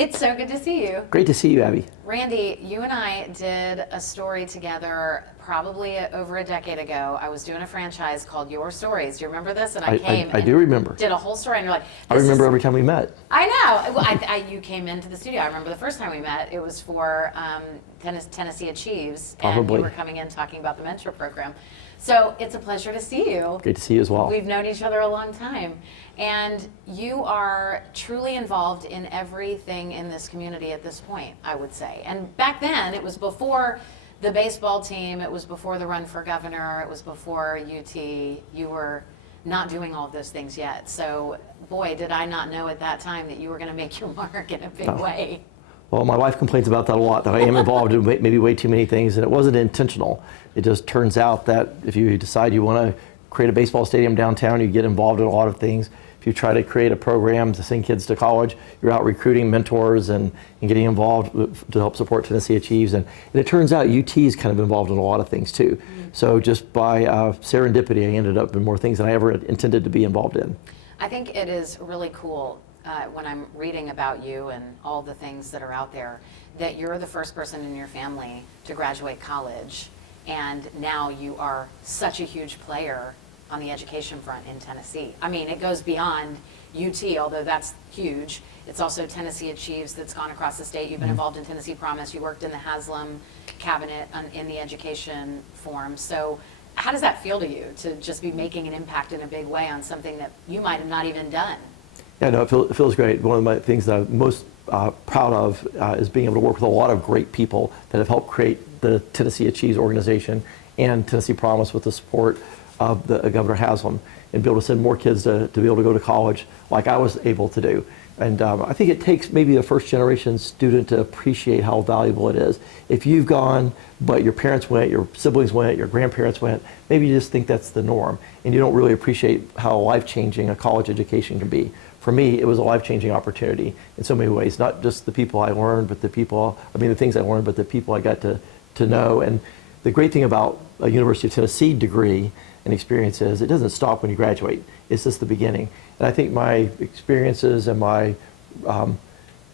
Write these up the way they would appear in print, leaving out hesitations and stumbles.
It's so good to see you. Great to see you, Abby. Randy, you and I did a story together probably over a decade ago. I was doing a franchise called Your Stories. Do you remember this? And I do remember. Did a whole story, and you're like, I remember every time we met. I know. Well, you came into the studio. I remember the first time we met. It was for Tennessee Achieves. Probably. And you were coming in talking about the mentor program. So it's a pleasure to see you. Great to see you as well. We've known each other a long time. And you are truly involved in everything in this community at this point, I would say. And back then, it was before the baseball team, it was before the run for governor, it was before UT. You were not doing all of those things yet. So, boy, did I not know at that time that you were going to make your mark in a big way. Well, my wife complains about that a lot, that I am involved in maybe way too many things, and it wasn't intentional. It just turns out that if you decide you want to create a baseball stadium downtown, you get involved in a lot of things. If you try to create a program to send kids to college, you're out recruiting mentors and getting involved to help support Tennessee Achieves. And it turns out UT is kind of involved in a lot of things too. Mm-hmm. So just by serendipity, I ended up in more things than I ever intended to be involved in. I think it is really cool when I'm reading about you and all the things that are out there, that you're the first person in your family to graduate college. And now you are such a huge player on the education front in Tennessee. I mean, it goes beyond UT, although that's huge. It's also Tennessee Achieves that's gone across the state. You've been involved in Tennessee Promise. You worked in the Haslam cabinet in the education forum. So how does that feel to you, to just be making an impact in a big way on something that you might have not even done? Yeah, no, it feels great. One of my things that I'm most proud of is being able to work with a lot of great people that have helped create the Tennessee Achieves organization and Tennessee Promise with the support of the Governor Haslam, and be able to send more kids to be able to go to college like I was able to do. And I think it takes maybe a first generation student to appreciate how valuable it is. If you've gone, but your parents went, your siblings went, your grandparents went, maybe you just think that's the norm, and you don't really appreciate how life-changing a college education can be. For me, it was a life-changing opportunity in so many ways, not just the people I learned, but the things I learned, but the people I got to know. And the great thing about a University of Tennessee degree and experiences, it doesn't stop when you graduate. It's just the beginning. And I think my experiences and my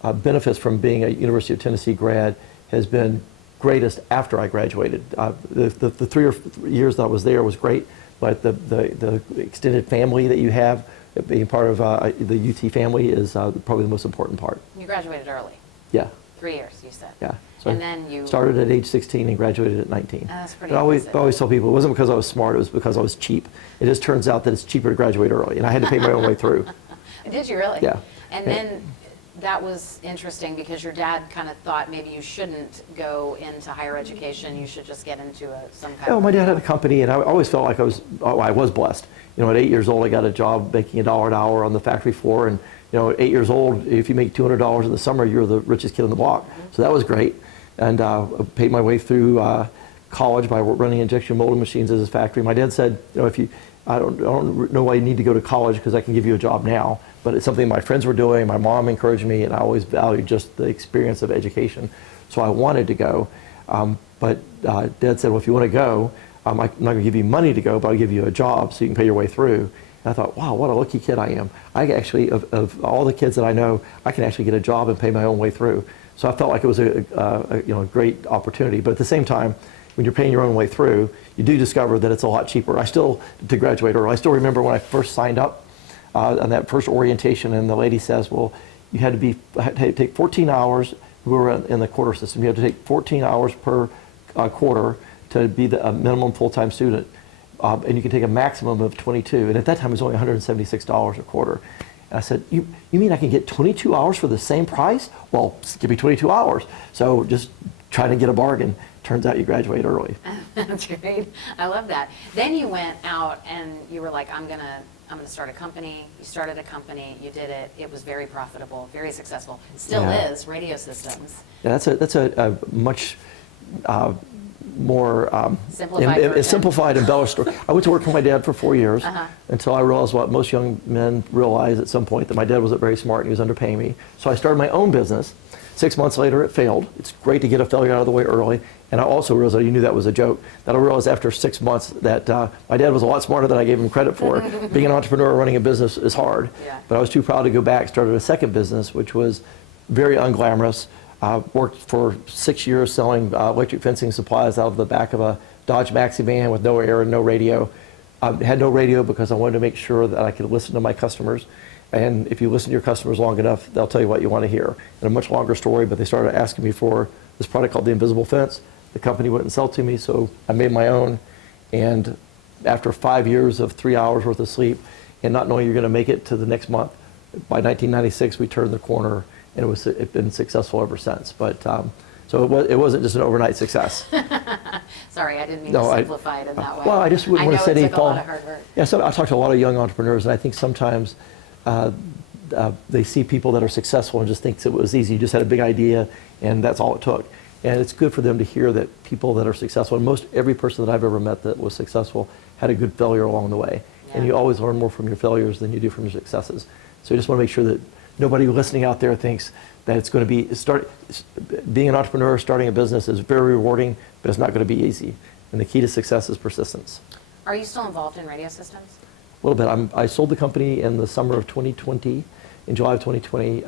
benefits from being a University of Tennessee grad has been greatest after I graduated. The 3 years that I was there was great, but the extended family that you have, being part of the UT family, is probably the most important part. You graduated early. Yeah. 3 years, you said. Yeah. So and then you started at age 16 and graduated at 19. That's pretty I always tell people it wasn't because I was smart, it was because I was cheap. It just turns out that it's cheaper to graduate early, and I had to pay my own way through. Did you really? Yeah. And then that was interesting because your dad kind of thought maybe you shouldn't go into higher education, you should just get into some kind of... My dad had a company, and I always felt like I was blessed. You know, at 8 years old, I got a job making $1 an hour on the factory floor, and you know, at 8 years old, if you make $200 in the summer, you're the richest kid on the block. Mm-hmm. So that was great. And I paid my way through college by running injection molding machines at his factory. My dad said, you know, I don't know why you need to go to college because I can give you a job now. But it's something my friends were doing. My mom encouraged me, and I always valued just the experience of education. So I wanted to go. But Dad said, well, if you want to go, I'm not going to give you money to go, but I'll give you a job so you can pay your way through. And I thought, wow, what a lucky kid I am. I actually, of all the kids that I know, I can actually get a job and pay my own way through. So I felt like it was a great opportunity. But at the same time, when you're paying your own way through, you do discover that it's a lot cheaper. To graduate early, I still remember when I first signed up on that first orientation, and the lady says, well, you had to take 14 hours. We were in the quarter system. You had to take 14 hours per quarter to be a minimum full-time student. And you can take a maximum of 22. And at that time, it was only $176 a quarter. And I said, you mean I can get 22 hours for the same price? Well, give me 22 hours. So just trying to get a bargain. Turns out you graduate early. That's great. I love that. Then you went out and you were like, I'm gonna start a company. You started a company. You did it. It was very profitable, very successful. It still is. Radio Systems. Yeah, that's a much more simplified, embellished story. I went to work for my dad for 4 years until I realized what most young men realize at some point, that my dad wasn't very smart and he was underpaying me. So I started my own business. 6 months later, it failed. It's great to get a failure out of the way early. And I also realized that you knew that was a joke. That I realized after 6 months that my dad was a lot smarter than I gave him credit for. Being an entrepreneur running a business is hard. Yeah. But I was too proud to go back, started a second business, which was very unglamorous. Worked for 6 years selling electric fencing supplies out of the back of a Dodge Maxi van with no air and no radio. Had no radio because I wanted to make sure that I could listen to my customers. And if you listen to your customers long enough, they'll tell you what you want to hear. And a much longer story, but they started asking me for this product called the Invisible Fence. The company wouldn't sell to me, so I made my own. And after 5 years of 3 hours worth of sleep and not knowing you're going to make it to the next month, by 1996 we turned the corner, and it's been successful ever since. But so it wasn't just an overnight success. Sorry, I didn't mean to simplify it in that way. Well, I just wouldn't want to say it took a lot of hard work. Yeah, so I talk to a lot of young entrepreneurs, and I think sometimes they see people that are successful and just think it was easy. You just had a big idea, and that's all it took. And it's good for them to hear that people that are successful, and every person that I've ever met that was successful had a good failure along the way. Yeah. And you always learn more from your failures than you do from your successes. So you just want to make sure that nobody listening out there thinks that it's going to be, being an entrepreneur, starting a business is very rewarding, but it's not going to be easy. And the key to success is persistence. Are you still involved in radio systems? A little bit. I sold the company in the summer of 2020, in July of 2020,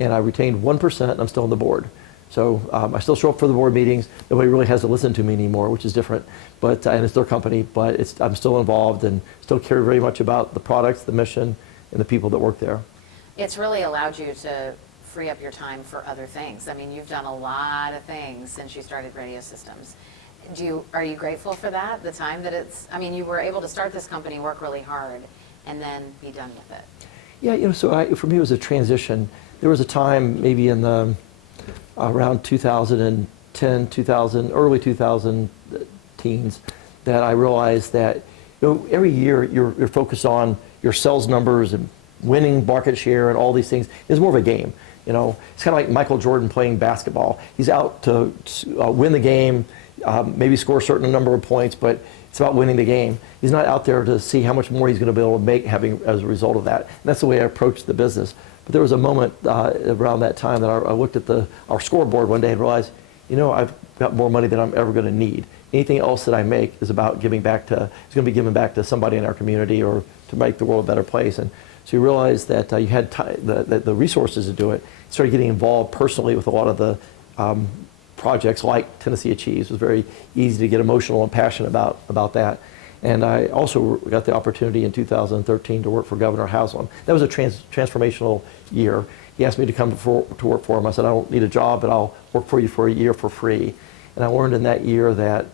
and I retained 1%, and I'm still on the board. So I still show up for the board meetings. Nobody really has to listen to me anymore, which is different. But and it's their company, but I'm still involved and still care very much about the products, the mission, and the people that work there. It's really allowed you to free up your time for other things. I mean, you've done a lot of things since you started Radio Systems. Are you grateful for that? The time that you were able to start this company, work really hard, and then be done with it. Yeah, so for me it was a transition. There was a time maybe in the around 2010, early 2000 teens, that I realized that every year you're focused on your sales numbers and winning market share and all these things. It's more of a game. It's kind of like Michael Jordan playing basketball. He's out to win the game, maybe score a certain number of points, but it's about winning the game. He's not out there to see how much more he's going to be able to make as a result of that. And that's the way I approached the business. But there was a moment around that time that I looked at our scoreboard one day and realized, I've got more money than I'm ever going to need. Anything else that I make is about it's going to be given back to somebody in our community or to make the world a better place. And so you realize that you had the resources to do it. Started getting involved personally with a lot of the projects like Tennessee Achieves. It was very easy to get emotional and passionate about that. And I also got the opportunity in 2013 to work for Governor Haslam. That was a transformational year. He asked me to come to work for him. I said, I don't need a job, but I'll work for you for a year for free. And I learned in that year that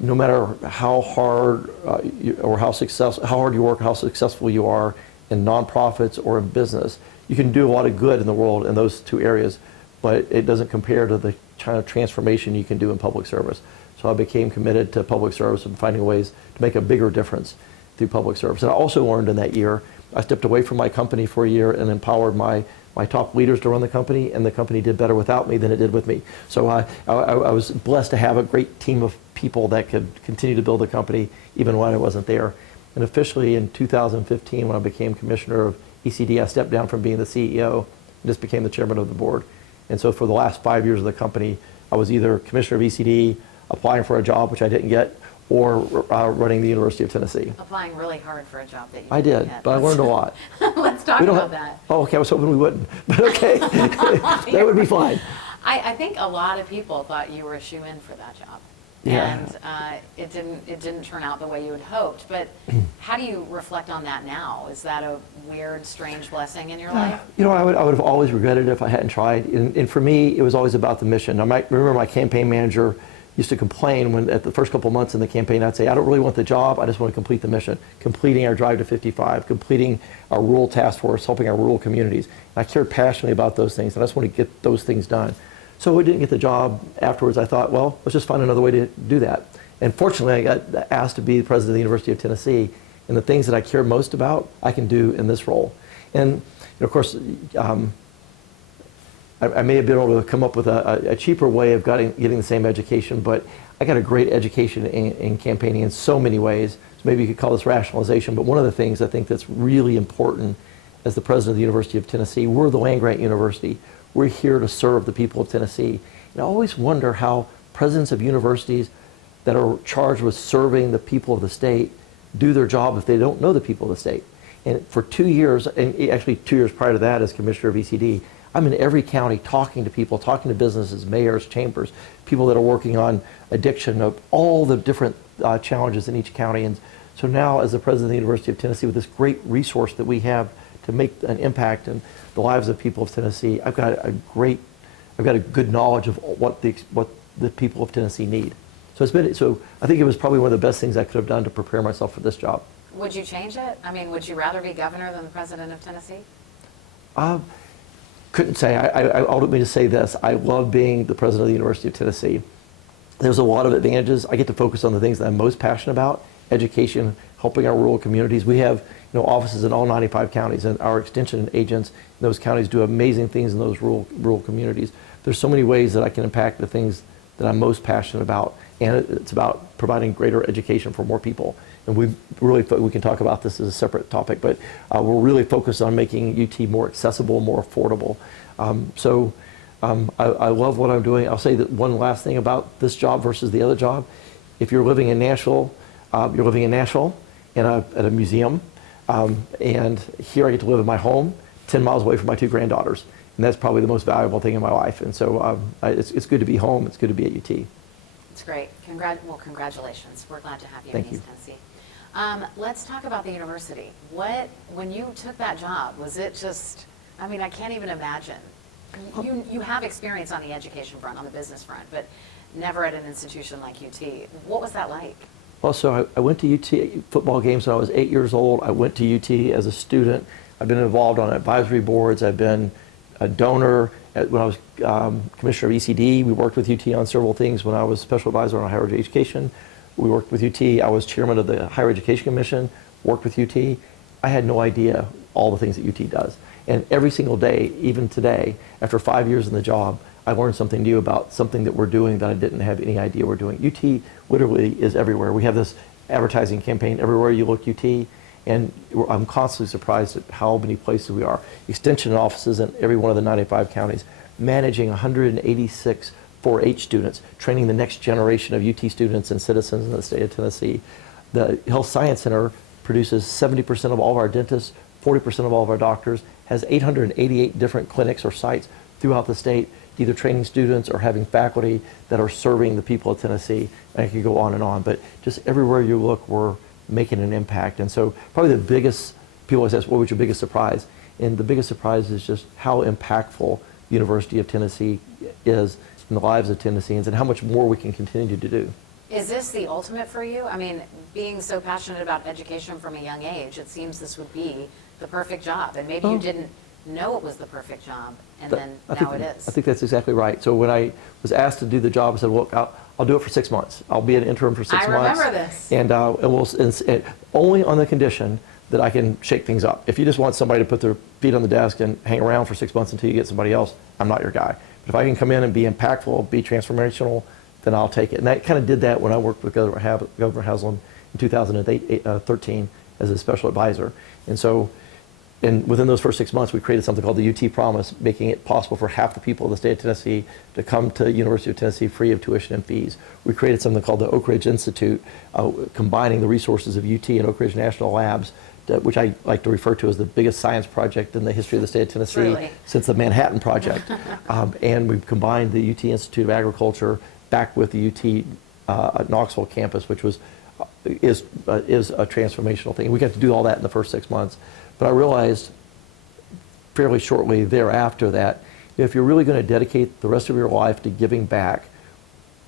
no matter how hard how hard you work, how successful you are in nonprofits or in business, you can do a lot of good in the world in those two areas, but it doesn't compare to the kind of transformation you can do in public service. So I became committed to public service and finding ways to make a bigger difference through public service. And I also learned in that year, I stepped away from my company for a year and empowered my top leaders to run the company, and the company did better without me than it did with me. So I was blessed to have a great team of people that could continue to build the company even when I wasn't there. And officially in 2015, when I became commissioner of ECD, I stepped down from being the CEO and just became the chairman of the board. And so for the last 5 years of the company, I was either commissioner of ECD, applying for a job, which I didn't get, or running the University of Tennessee. Applying really hard for a job that you I did, but I learned a lot. Let's talk about that. Oh, okay, I was hoping we wouldn't, but okay, that would be fine. I think a lot of people thought you were a shoo-in for that job. Yeah. And it didn't turn out the way you had hoped. But how do you reflect on that now? Is that a weird, strange blessing in your life? I would have always regretted it if I hadn't tried. And for me, it was always about the mission. I might remember my campaign manager used to complain when at the first couple months in the campaign, I'd say, I don't really want the job, I just want to complete the mission. Completing our Drive to 55, completing our rural task force, helping our rural communities. And I cared passionately about those things, and I just want to get those things done. So I didn't get the job afterwards. I thought, well, let's just find another way to do that. And fortunately, I got asked to be the president of the University of Tennessee, and the things that I care most about, I can do in this role. And of course, I may have been able to come up with a cheaper way of getting the same education, but I got a great education in campaigning in so many ways. So maybe you could call this rationalization, but one of the things I think that's really important as the president of the University of Tennessee, we're the land-grant university. We're here to serve the people of Tennessee. And I always wonder how presidents of universities that are charged with serving the people of the state do their job if they don't know the people of the state. And for 2 years, and actually 2 years prior to that as commissioner of ECD, I'm in every county talking to people, talking to businesses, mayors, chambers, people that are working on addiction, of all the different challenges in each county. And so now, as the president of the University of Tennessee, with this great resource that we have to make an impact in the lives of people of Tennessee, I've got a good knowledge of what the people of Tennessee need. So I think it was probably one of the best things I could have done to prepare myself for this job. Would you change it? I mean, would you rather be governor than the president of Tennessee? Couldn't say. I ultimately just say this. I love being the president of the University of Tennessee. There's a lot of advantages. I get to focus on the things that I'm most passionate about: education, helping our rural communities. We have offices in all 95 counties, and our extension agents in those counties do amazing things in those rural communities. There's so many ways that I can impact the things that I'm most passionate about, and it's about providing greater education for more people. And we can talk about this as a separate topic, but we're really focused on making UT more accessible, more affordable. I love what I'm doing. I'll say that one last thing about this job versus the other job. If you're living in Nashville, you're living in Nashville at a museum, and here I get to live in my home, 10 miles away from my 2 granddaughters. And that's probably the most valuable thing in my life. And so it's good to be home. It's good to be at UT. It's great. Congratulations. We're glad to have you Thank in East you. Tennessee. Let's talk about the university. When you took that job, was it just, I mean, I can't even imagine. You have experience on the education front, on the business front, but never at an institution like UT. What was that like? Well, so I went to UT football games when I was 8 years old. I went to UT as a student. I've been involved on advisory boards. I've been a donor. When I was commissioner of ECD, we worked with UT on several things. When I was special advisor on higher education, we worked with UT. I was chairman of the Higher Education Commission, worked with UT. I had no idea all the things that UT does. And every single day, even today, after 5 years in the job, I learned something new about something that we're doing that I didn't have any idea we're doing. UT literally is everywhere. We have this advertising campaign, everywhere you look, UT, and I'm constantly surprised at how many places we are. Extension offices in every one of the 95 counties, managing 186 4-H students, training the next generation of UT students and citizens in the state of Tennessee. The Health Science Center produces 70% of all of our dentists, 40% of all of our doctors, has 888 different clinics or sites throughout the state, either training students or having faculty that are serving the people of Tennessee. And I could go on and on, but just everywhere you look, we're making an impact. And so probably the biggest, people always ask, what was your biggest surprise? And the biggest surprise is just how impactful the University of Tennessee is in the lives of Tennesseans and how much more we can continue to do. Is this the ultimate for you? I mean, being so passionate about education from a young age, it seems this would be the perfect job. And maybe you didn't know it was the perfect job, and then now it is. I think that's exactly right. So when I was asked to do the job, I said, look, I'll do it for 6 months. I'll be an interim for 6 months. I remember this. And only on the condition that I can shake things up. If you just want somebody to put their feet on the desk and hang around for 6 months until you get somebody else, I'm not your guy. But if I can come in and be impactful, be transformational, then I'll take it. And I kind of did that when I worked with Governor Haslam in 2013 as a special advisor. And so, and within those first 6 months, we created something called the UT Promise, making it possible for half the people of the state of Tennessee to come to University of Tennessee free of tuition and fees. We created something called the Oak Ridge Institute, combining the resources of UT and Oak Ridge National Labs, which I like to refer to as the biggest science project in the history of the state of Tennessee since the Manhattan Project. And we've combined the UT Institute of Agriculture back with the UT Knoxville campus, which is a transformational thing. We got to do all that in the first 6 months. But I realized fairly shortly thereafter that if you're really going to dedicate the rest of your life to giving back,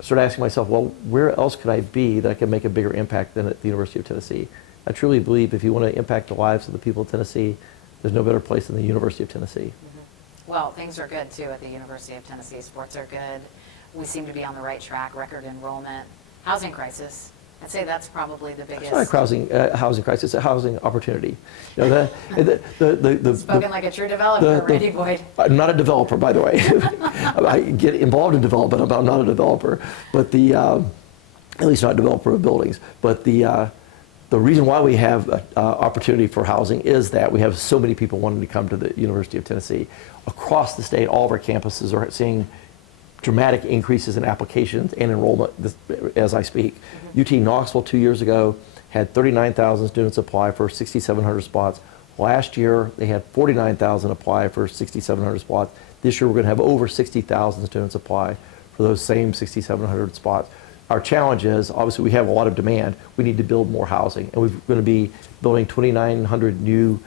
I started asking myself, well, where else could I be that I can make a bigger impact than at the University of Tennessee? I truly believe if you want to impact the lives of the people of Tennessee, there's no better place than the University of Tennessee. Mm-hmm. Well, things are good, too, at the University of Tennessee. Sports are good. We seem to be on the right track, record enrollment. Housing crisis. I'd say that's probably the biggest. It's not a housing crisis, it's a housing opportunity. You know, Spoken like a true developer, Randy Boyd. I'm not a developer, by the way. I get involved in development, but I'm not a developer. But at least not a developer of buildings. But the reason why we have opportunity for housing is that we have so many people wanting to come to the University of Tennessee. Across the state, all of our campuses are seeing dramatic increases in applications and enrollment as I speak. Mm-hmm. UT Knoxville 2 years ago had 39,000 students apply for 6,700 spots. Last year, they had 49,000 apply for 6,700 spots. This year we're going to have over 60,000 students apply for those same 6,700 spots. Our challenge is, obviously we have a lot of demand. We need to build more housing, and we're going to be building 2,900 new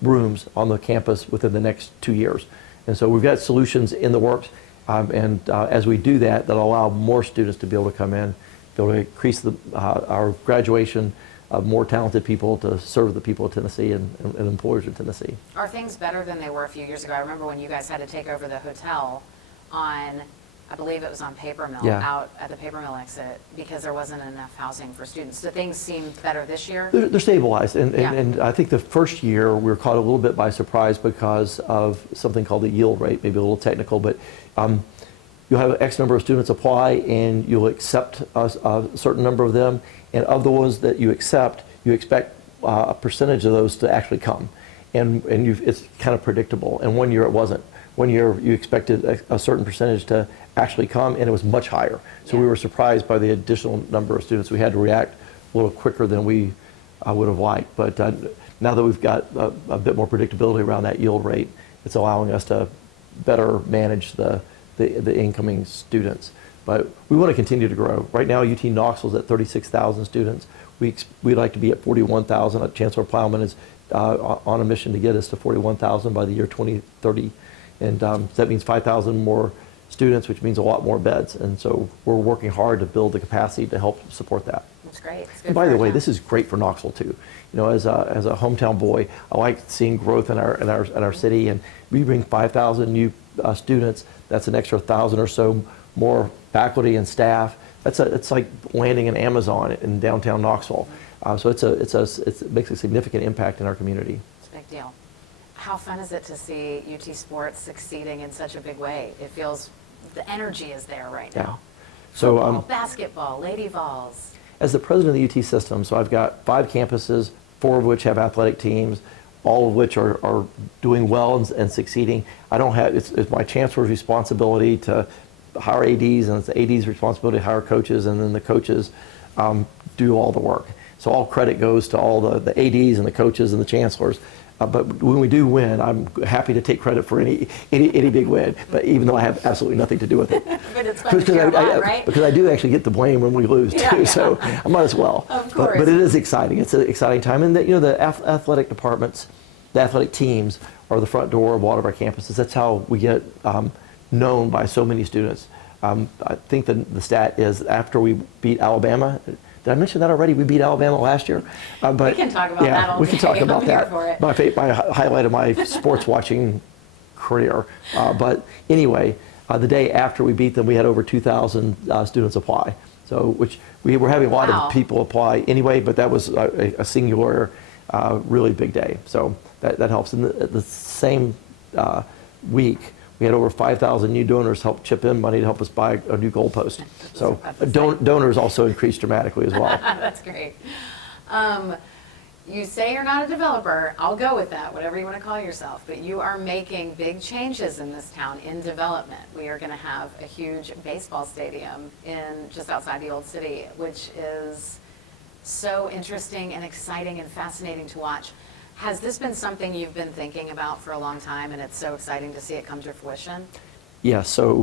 rooms on the campus within the next 2 years. And so we've got solutions in the works, as we do that, that'll allow more students to be able to come in, be able to increase our graduation of more talented people to serve the people of Tennessee and employers in Tennessee. Are things better than they were a few years ago? I remember when you guys had to take over the hotel on, I believe it was on Paper Mill, Yeah. out at the Paper Mill exit, because there wasn't enough housing for students. Do things seem better this year? They're stabilized, and, Yeah. and I think the first year we were caught a little bit by surprise because of something called the yield rate, maybe a little technical, but you'll have X number of students apply and you'll accept a certain number of them, and of the ones that you accept, you expect a percentage of those to actually come, and it's kind of predictable. And 1 year it wasn't. 1 year you expected a certain percentage to actually come, and it was much higher. So we were surprised by the additional number of students. We had to react a little quicker than we would have liked. But now that we've got a bit more predictability around that yield rate, it's allowing us to better manage the incoming students. But we want to continue to grow. Right now, UT Knoxville is at 36,000 students. We'd like to be at 41,000. Chancellor Plowman is on a mission to get us to 41,000 by the year 2030. And that means 5,000 more students, which means a lot more beds. And so we're working hard to build the capacity to help support that. That's great. It's good And by for the our way, town. this is great for Knoxville too. You know, as a hometown boy, I like seeing growth in our city, and we bring 5,000 new students. That's an extra 1,000 or so more faculty and staff. It's like landing in Amazon in downtown Knoxville. So it makes a significant impact in our community. It's a big deal. How fun is it to see UT Sports succeeding in such a big way? It feels, the energy is there right now. So Football, basketball, Lady Vols. as the president of the UT system, so I've got 5 campuses, 4 of which have athletic teams, all of which are doing well and succeeding. I don't have, it's my chancellor's responsibility to hire ADs, and it's the AD's responsibility to hire coaches, and then the coaches do all the work. So all credit goes to all the ADs and the coaches and the chancellors. But when we do win, I'm happy to take credit for any big win, but even though I have absolutely nothing to do with it. But it's fun to share a lot, right? Because I do actually get the blame when we lose too, Yeah. so I might as well. Of course. But it is exciting. It's an exciting time, and the athletic departments, the athletic teams are the front door of a lot of our campuses. That's how we get known by so many students. I think the stat is after we beat Alabama. Did I mention that already? We beat Alabama last year. But We can talk about that all we can day. talk about I'm here that. for it. My highlight of my sports watching career. But anyway, the day after we beat them, we had over 2,000 students apply. So which we were having a lot Wow. of people apply anyway, but that was a singular, really big day. So that helps. In the same week, we had over 5,000 new donors help chip in money to help us buy a new goalpost. So donors also increased dramatically as well. That's great. You say you're not a developer. I'll go with that, whatever you want to call yourself. But you are making big changes in this town in development. We are going to have a huge baseball stadium just outside the old city, which is so interesting and exciting and fascinating to watch. Has this been something you've been thinking about for a long time, and it's so exciting to see it come to fruition? Yeah, so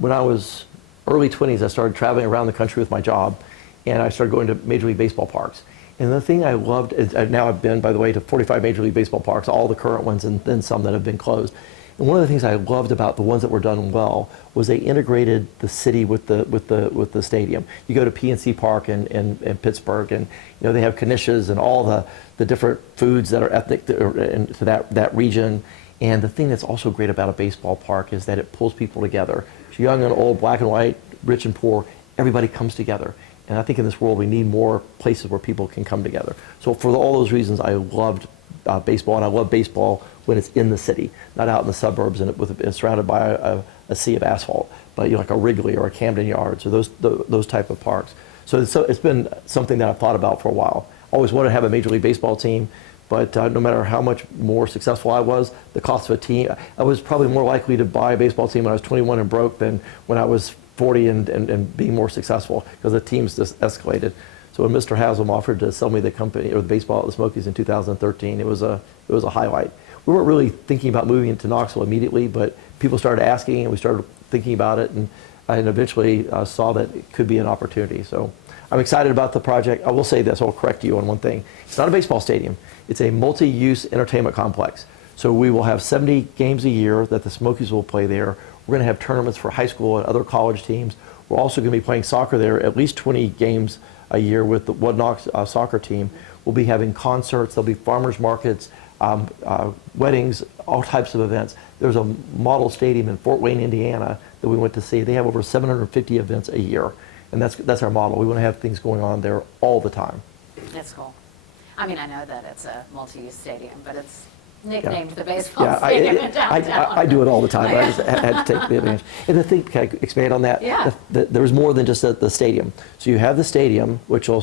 when I was early 20s, I started traveling around the country with my job, and I started going to Major League Baseball parks. And the thing I loved, is, now I've been, by the way, to 45 Major League Baseball parks, all the current ones, and then some that have been closed. And one of the things I loved about the ones that were done well was they integrated the city with the stadium. You go to PNC Park in Pittsburgh, and they have knishes and all the different foods that are ethnic to that region. And the thing that's also great about a baseball park is that it pulls people together. Young and old, black and white, rich and poor, everybody comes together. And I think in this world we need more places where people can come together. So for all those reasons, I loved baseball, and I love baseball when it's in the city, not out in the suburbs and it's surrounded by a sea of asphalt, but like a Wrigley or a Camden Yards or those type of parks. So it's been something that I've thought about for a while. Always wanted to have a Major League Baseball team, but no matter how much more successful I was, the cost of a team, I was probably more likely to buy a baseball team when I was 21 and broke than when I was 40 and being more successful, because the teams just escalated. So when Mr. Haslam offered to sell me the company or the baseball at the Smokies in 2013, it was a highlight. we weren't really thinking about moving into Knoxville immediately, but people started asking, and we started thinking about it, and eventually saw that it could be an opportunity. So I'm excited about the project. I will say this, I'll correct you on one thing. It's not a baseball stadium. It's a multi-use entertainment complex. So we will have 70 games a year that the Smokies will play there. We're going to have tournaments for high school and other college teams. We're also going to be playing soccer there, at least 20 games a year with the Wood Knox soccer team. We'll be having concerts, there'll be farmers markets, weddings, all types of events. There's a model stadium in Fort Wayne, Indiana that we went to see. They have over 750 events a year, and that's our model. We want to have things going on there all the time. That's cool. I mean, I know that it's a multi-use stadium, but it's nicknamed the baseball stadium in downtown. I do it all the time. I just had to take the advantage. And the thing, can I expand on that? Yeah. There's more than just the stadium. So you have the stadium, which will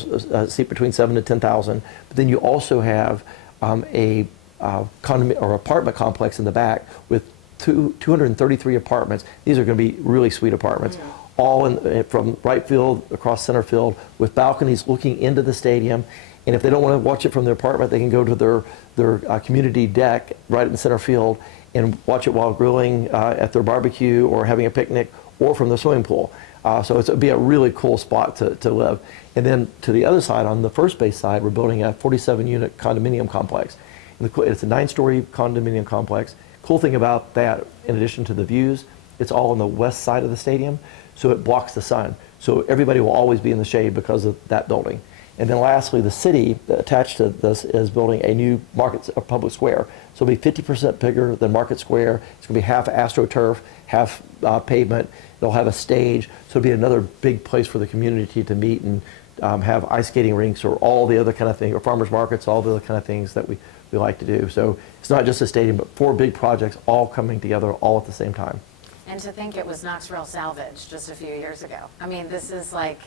seat between 7,000 to 10,000, but then you also have a condominium or apartment complex in the back with 233 apartments. These are going to be really sweet apartments, all from right field across center field, with balconies looking into the stadium. And if they don't want to watch it from their apartment, they can go to their community deck right in center field and watch it while grilling at their barbecue or having a picnic, or from the swimming pool. So it'll be a really cool spot to live. And then to the other side, on the first base side, we're building a 47-unit condominium complex. And it's a 9-story condominium complex. Cool thing about that, in addition to the views, it's all on the west side of the stadium, so it blocks the sun. So everybody will always be in the shade because of that building. And then lastly, the city attached to this is building a new public square. So it'll be 50% bigger than Market Square. It's going to be half AstroTurf, half pavement. It'll have a stage. So it'll be another big place for the community to meet and have ice skating rinks or all the other kind of things, or farmers markets, all the other kind of things that we like to do. So it's not just a stadium, but 4 big projects all coming together all at the same time. And to think it was Knoxville Salvage just a few years ago. I mean, this is like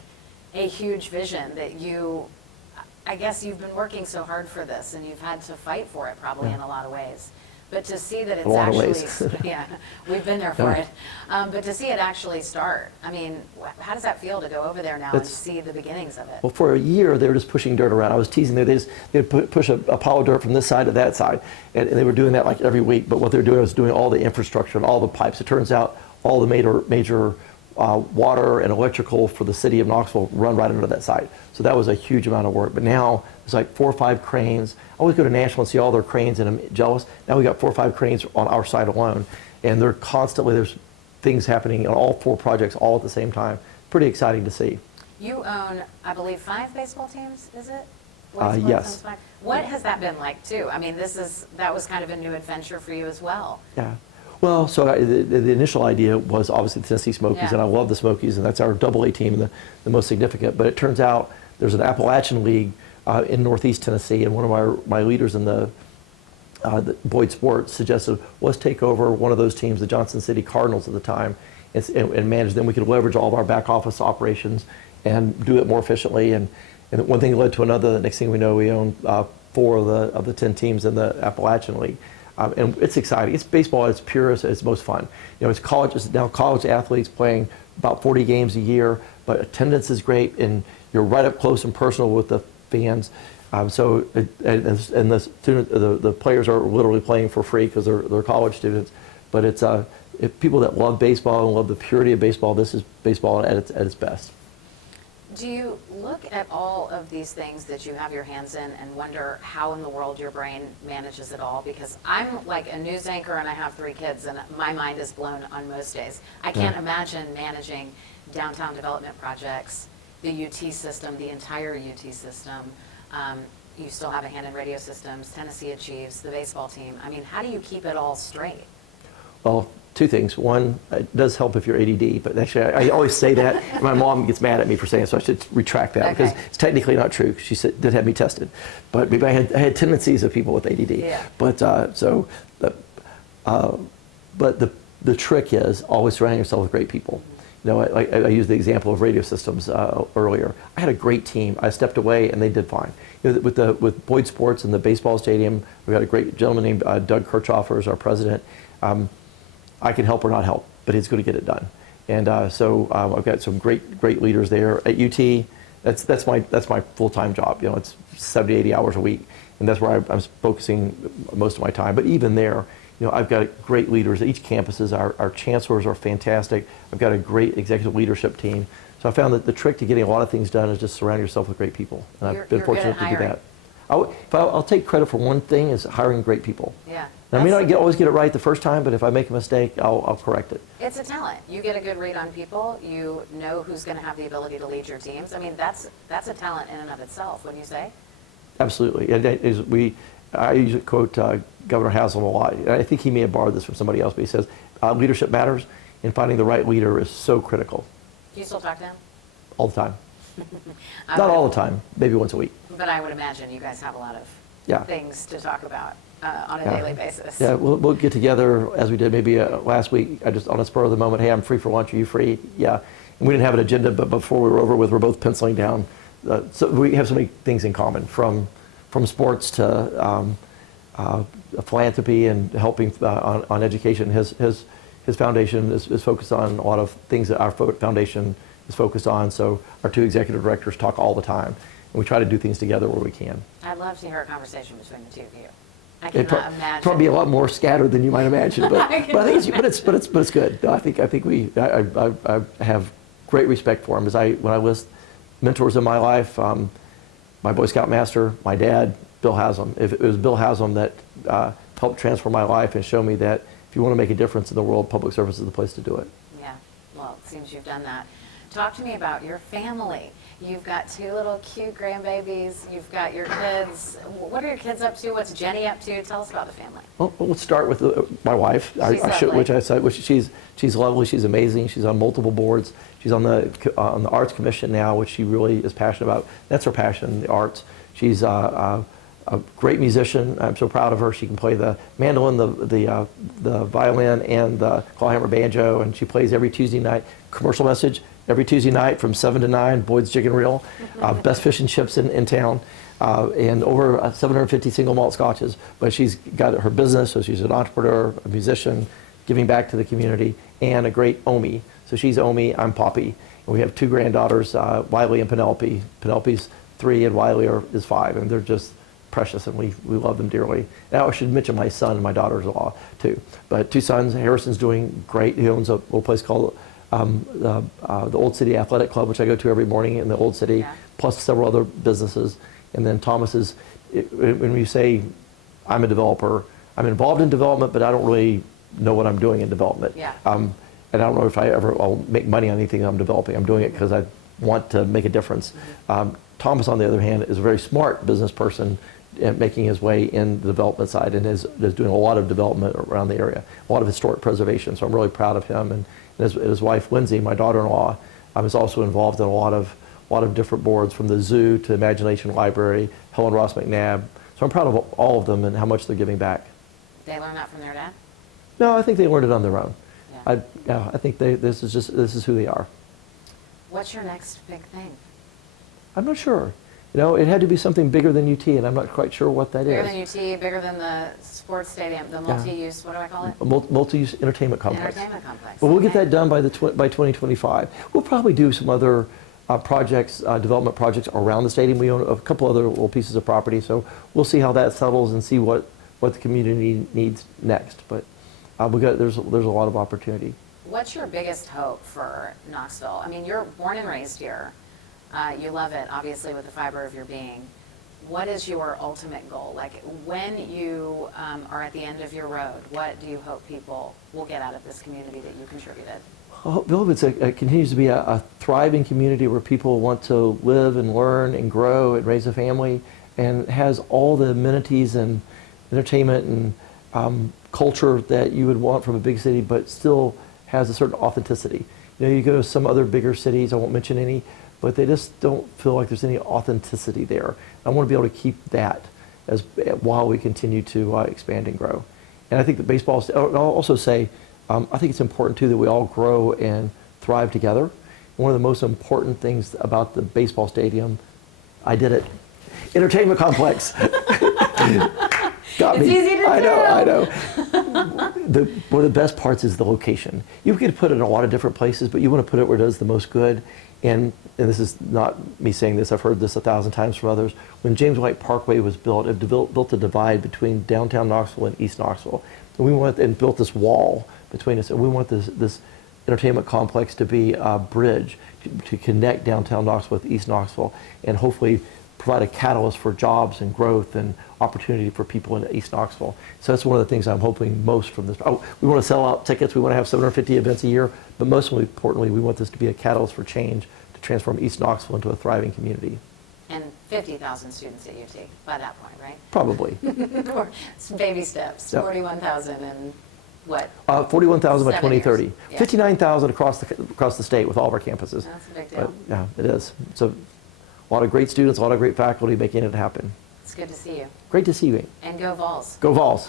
a huge vision that I guess you've been working so hard for this, and you've had to fight for it probably in a lot of ways. But to see that it's actually, yeah, we've been there for it. But to see it actually start, I mean, how does that feel to go over there now and see the beginnings of it? Well, for a year, they were just pushing dirt around. I was teasing them. They'd push a pile of dirt from this side to that side. And they were doing that like every week. But what they were doing was doing all the infrastructure and all the pipes. It turns out all the major water and electrical for the city of Knoxville run right under that site. So that was a huge amount of work. But now it's like 4 or 5 cranes. I always go to Nashville and see all their cranes, and I'm jealous. Now we got 4 or 5 cranes on our side alone, and they're constantly, there's things happening on all 4 projects all at the same time. Pretty exciting to see. You own, I believe, 5 baseball teams, is it? Yes. What has that been like too? I mean, that was kind of a new adventure for you as well. Yeah. Well, so the initial idea was obviously the Tennessee Smokies, and I love the Smokies, and that's our AA team, and the most significant. But it turns out there's an Appalachian League in Northeast Tennessee, and one of my leaders in the Boyd Sports suggested, let's take over one of those teams, the Johnson City Cardinals at the time, and manage them. We could leverage all of our back office operations and do it more efficiently. And one thing led to another. The next thing we know, we own 4 of the 10 teams in the Appalachian League. And it's exciting. It's baseball at its purest, at its most fun. You know, it's now college athletes playing about 40 games a year, but attendance is great, and you're right up close and personal with the fans. And the players are literally playing for free because they're college students. But it's people that love baseball and love the purity of baseball. This is baseball at its best. Do you look at all of these things that you have your hands in and wonder how in the world your brain manages it all? Because I'm like a news anchor and I have 3 kids, and my mind is blown on most days. I can't imagine managing downtown development projects, the UT system, the entire UT system. You still have a hand in radio systems, Tennessee Achieves, the baseball team. I mean, how do you keep it all straight? Well, 2 things. One, it does help if you're ADD, but actually I always say that. And my mom gets mad at me for saying it, so I should retract that because it's technically not true. She did have me tested, but maybe I had tendencies of people with ADD. Yeah. But but the trick is always surrounding yourself with great people. You know, I used the example of radio systems earlier. I had a great team. I stepped away and they did fine. You know, with Boyd Sports and the baseball stadium, we got a great gentleman named Doug Kirchhoffer as our president. I can help or not help, but he's going to get it done. And so I've got some great leaders there at UT. That's my full-time job. You know, it's 70, 80 hours a week, and that's where I'm focusing most of my time. But even there, I've got great leaders at each campuses. Our chancellors are fantastic. I've got a great executive leadership team. So I found that the trick to getting a lot of things done is just surround yourself with great people. And I've been fortunate to do that. I'll take credit for one thing, is hiring great people. Yeah. Now, I may not always get it right the first time, but if I make a mistake, I'll correct it. It's a talent. You get a good read on people. You know who's going to have the ability to lead your teams. I mean, that's a talent in and of itself, wouldn't you say? Absolutely. I usually quote Governor Haslam a lot. I think he may have borrowed this from somebody else, but he says, leadership matters, and finding the right leader is so critical. Do you still talk to him? All the time. Not all the time, maybe once a week. But I would imagine you guys have a lot of things to talk about on a daily basis. Yeah, we'll get together as we did maybe last week, just on a spur of the moment. Hey, I'm free for lunch. Are you free? Yeah. And we didn't have an agenda, but before we were over with, we're both penciling down. So we have so many things in common, from sports to philanthropy and helping on education. His foundation is focused on a lot of things that our foundation is focused on. So our two executive directors talk all the time, and we try to do things together where we can. I'd love to hear a conversation between the two of you. I cannot imagine. Probably a lot more scattered than you might imagine, but I think it's good. No, I think I have great respect for him. When I list mentors in my life, my Boy Scout master, my dad, Bill Haslam. If it was Bill Haslam that helped transform my life and show me that if you want to make a difference in the world, public service is the place to do it. Yeah, well, it seems you've done that. Talk to me about your family. You've got two little cute grandbabies. You've got your kids. What are your kids up to? What's Jenny up to? Tell us about the family. Well, let's start with my wife, she's lovely. She's amazing. She's on multiple boards. She's on the Arts Commission now, which she really is passionate about. That's her passion, the arts. She's a great musician. I'm so proud of her. She can play the mandolin, the violin, and the clawhammer banjo, and she plays every Tuesday night. Commercial message, every Tuesday night from 7 to 9, Boyd's Jig and Reel, best fish and chips in town, and over 750 single malt scotches. But she's got her business, so she's an entrepreneur, a musician, giving back to the community, and a great Omi. So she's Omi, I'm Poppy. And we have two granddaughters, Wiley and Penelope. Penelope's 3 and Wiley is 5, and they're just precious, and we love them dearly. Now I should mention my son and my daughter-in-law too. But 2 sons. Harrison's doing great. He owns a little place called the Old City Athletic Club, which I go to every morning in the Old City, plus several other businesses. And then Thomas is, when we say I'm a developer, I'm involved in development, but I don't really know what I'm doing in development. Yeah. And I don't know if I'll make money on anything I'm developing. I'm doing it because I want to make a difference. Thomas, on the other hand, is a very smart business person, making his way in the development side, and is doing a lot of development around the area, a lot of historic preservation. So I'm really proud of him. And his wife, Lindsay, my daughter-in-law, is also involved in a lot of different boards, from the zoo to Imagination Library, Helen Ross McNabb. So I'm proud of all of them and how much they're giving back. They learn that from their dad? No, I think they learned it on their own. Yeah. I think this is who they are. What's your next big thing? I'm not sure. It had to be something bigger than UT, and I'm not quite sure what that Bigger is. than UT, bigger than the sports stadium, the multi-use, what do I call it? Multi-use entertainment complex. Entertainment complex. But we'll get that done by 2025. We'll probably do some other projects, development projects around the stadium. We own a couple other little pieces of property, so we'll see how that settles and see what the community needs next. But there's a lot of opportunity. What's your biggest hope for Knoxville? I mean, you're born and raised here. You love it, obviously, with the fiber of your being. What is your ultimate goal? Like, when you are at the end of your road, what do you hope people will get out of this community that you contributed? I hope it continues to be a thriving community where people want to live and learn and grow and raise a family, and has all the amenities and entertainment and culture that you would want from a big city, but still has a certain authenticity. You go to some other bigger cities, I won't mention any, but they just don't feel like there's any authenticity there. I want to be able to keep that while we continue to expand and grow. And I think that baseball, I'll also say, I think it's important too that we all grow and thrive together. One of the most important things about the baseball stadium, I did it, entertainment complex. Got me. It's easy to do. I know. One of the best parts is the location. You could put it in a lot of different places, but you want to put it where it does the most good. And this is not me saying this, I've heard this 1,000 times from others. When James White Parkway was built, it built a divide between downtown Knoxville and East Knoxville. And built this wall between us. And we want this entertainment complex to be a bridge to connect downtown Knoxville with East Knoxville, and hopefully provide a catalyst for jobs and growth and opportunity for people in East Knoxville. So that's one of the things I'm hoping most from this. Oh, we want to sell out tickets. We want to have 750 events a year. But most importantly, we want this to be a catalyst for change to transform East Knoxville into a thriving community. And 50,000 students at UT by that point, right? Probably. Or it's baby steps, Yep. 41,000 and what? 41,000 by 7 2030. years. Yeah. 59,000 across the state with all of our campuses. That's a big deal. But, yeah, it is. So a lot of great students, a lot of great faculty making it happen. It's good to see you. Great to see you. And go Vols. Go Vols.